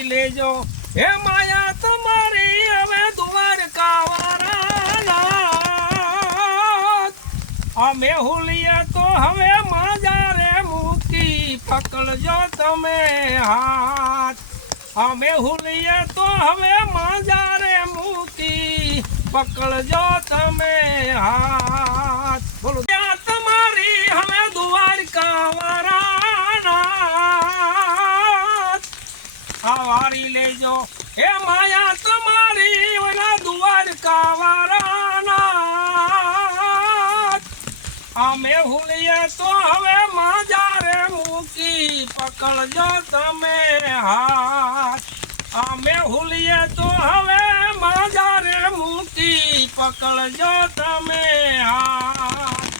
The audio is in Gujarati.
વારી લેજો હે માયા તમારી હવે દ્વારકા વાળા અમે હુલીએ તો હવે માજા રે મૂકી પકડજો તમે હાથ અમે હુલીએ તો હવે માજા રે મૂકી પકડજો તમે હાથ બોલો ત્યાં તમારી હવે દ્વારકા વાળા વારી લેજો હે માયા તમારી ઓલા દ્વારકા વાળા અમે હુલીએ તો હવે માજા રે મૂકી પકડજો તમે હાથ અમે હુલીએ તો હવે માજા રે મૂકી પકડજો તમે હાથ